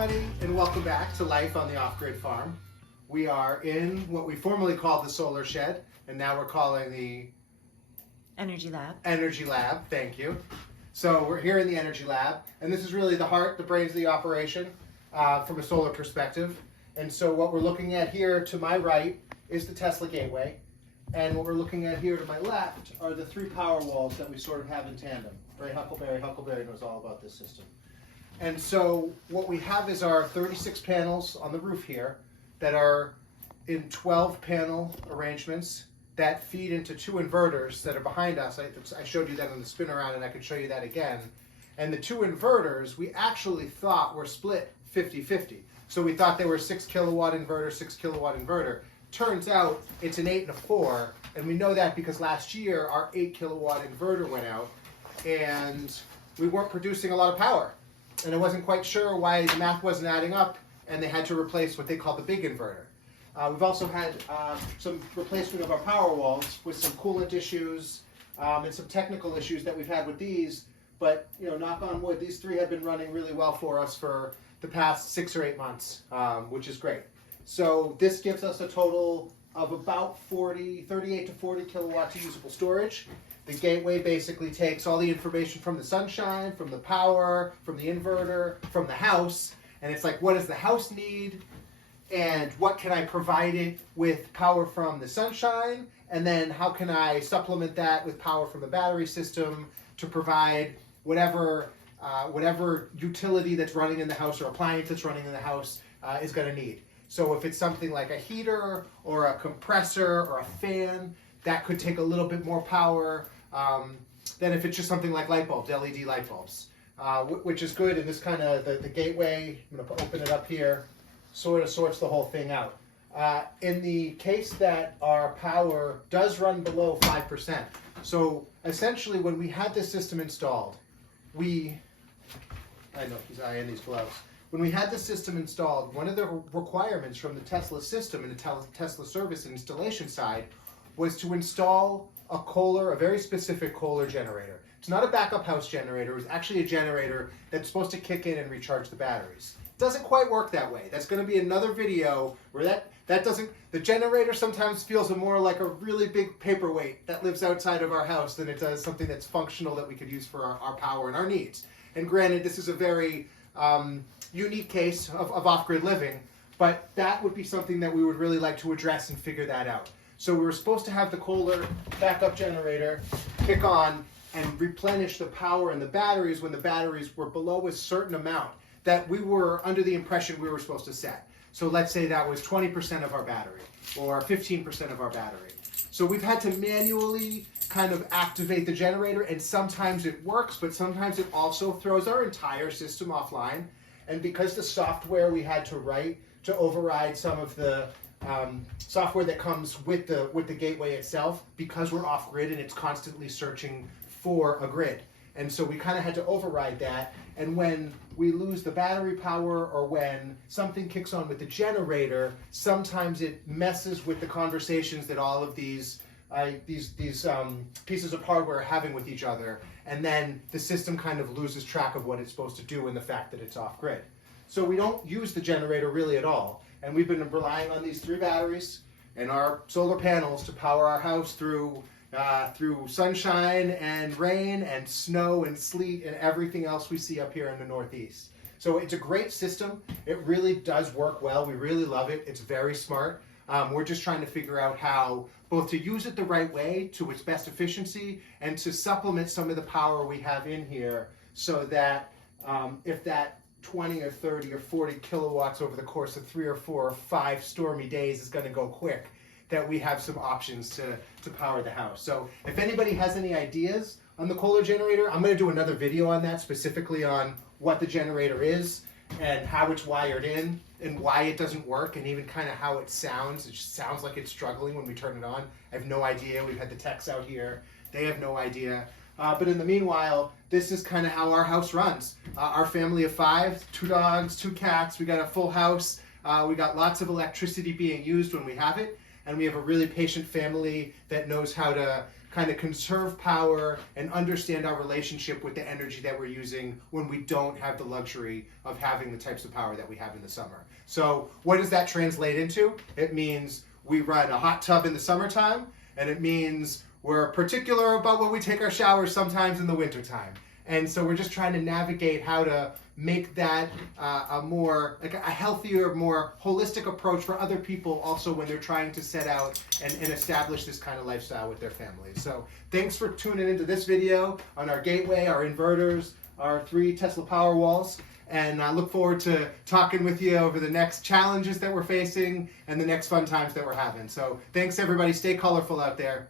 everybody, and welcome back to Life on the Off-Grid Farm. We are in what we formerly called the solar shed, and now we're calling the Energy Lab. Energy Lab, thank you. So we're here in the Energy Lab, and this is really the heart, the brains of the operation from a solar perspective. And so what we're looking at here to my right is the Tesla gateway, and what we're looking at here to my left are the three power walls that we sort of have in tandem. Ray Huckleberry knows all about this system. And so what we have is our 36 panels on the roof here that are in 12 panel arrangements that feed into two inverters that are behind us. I showed you that on the spin around, and I could show you that again. And the two inverters we actually thought were split 50-50. So we thought they were 6 kilowatt inverter, 6 kilowatt inverter. Turns out it's an 8 and a 4, and we know that because last year our 8 kilowatt inverter went out and we weren't producing a lot of power. And I wasn't quite sure why the math wasn't adding up, and they had to replace what they call the big inverter. We've also had some replacement of our power walls with some coolant issues and some technical issues that we've had with these. But knock on wood, these three have been running really well for us for the past 6 or 8 months, which is great. So this gives us a total of about 38 to 40 kilowatts of usable storage. The gateway basically takes all the information from the sunshine, from the power, from the inverter, from the house, and it's like, what does the house need? And what can I provide it with power from the sunshine? And then how can I supplement that with power from the battery system to provide whatever utility that's running in the house or appliance that's running in the house is going to need. So if it's something like a heater or a compressor or a fan, that could take a little bit more power than if it's just something like light bulbs, LED light bulbs, which is good. And this kind of, the gateway, I'm going to open it up here, sort of sorts the whole thing out. In the case that our power does run below 5%, so essentially when we had this system installed, I know he's eyeing these gloves. When we had the system installed, one of the requirements from the Tesla system and the Tesla service and installation side was to install a very specific Kohler generator. It's not a backup house generator. It's actually a generator that's supposed to kick in and recharge the batteries. It doesn't quite work that way. That's going to be another video where the generator sometimes feels more like a really big paperweight that lives outside of our house than it does something that's functional that we could use for our power and our needs. And granted, this is a very unique case of off-grid living, but that would be something that we would really like to address and figure that out. So we were supposed to have the Kohler backup generator kick on and replenish the power in the batteries when the batteries were below a certain amount that we were under the impression we were supposed to set. So let's say that was 20% of our battery or 15% of our battery. So we've had to manually kind of activate the generator, and sometimes it works, but sometimes it also throws our entire system offline. And because the software we had to write to override some of the software that comes with the gateway itself, because we're off grid and it's constantly searching for a grid. And so we kind of had to override that. And when we lose the battery power or when something kicks on with the generator, sometimes it messes with the conversations that all of these pieces of hardware are having with each other. And then the system kind of loses track of what it's supposed to do and the fact that it's off grid. So we don't use the generator really at all. And we've been relying on these 3 batteries and our solar panels to power our house through sunshine and rain and snow and sleet and everything else we see up here in the Northeast. So it's a great system. It really does work well. We really love it. It's very smart. We're just trying to figure out how both to use it the right way to its best efficiency and to supplement some of the power we have in here so that if that 20 or 30 or 40 kilowatts over the course of 3 or 4 or 5 stormy days is going to go quick, that we have some options to power the house. So if anybody has any ideas on the Kohler generator, I'm going to do another video on that, specifically on what the generator is and how it's wired in and why it doesn't work and even kind of how it sounds. It just sounds like it's struggling when we turn it on. I have no idea. We've had the techs out here. They have no idea. But in the meanwhile, this is kind of how our house runs. Our family of 5, 2 dogs, 2 cats. We got a full house. We got lots of electricity being used when we have it. And we have a really patient family that knows how to kind of conserve power and understand our relationship with the energy that we're using when we don't have the luxury of having the types of power that we have in the summer. So what does that translate into? It means we run a hot tub in the summertime, and it means we're particular about when we take our showers sometimes in the wintertime. And so we're just trying to navigate how to make that a healthier, more holistic approach for other people also when they're trying to set out and establish this kind of lifestyle with their families. So thanks for tuning into this video on our gateway, our inverters, our 3 Tesla Powerwalls. And I look forward to talking with you over the next challenges that we're facing and the next fun times that we're having. So thanks everybody. Stay colorful out there.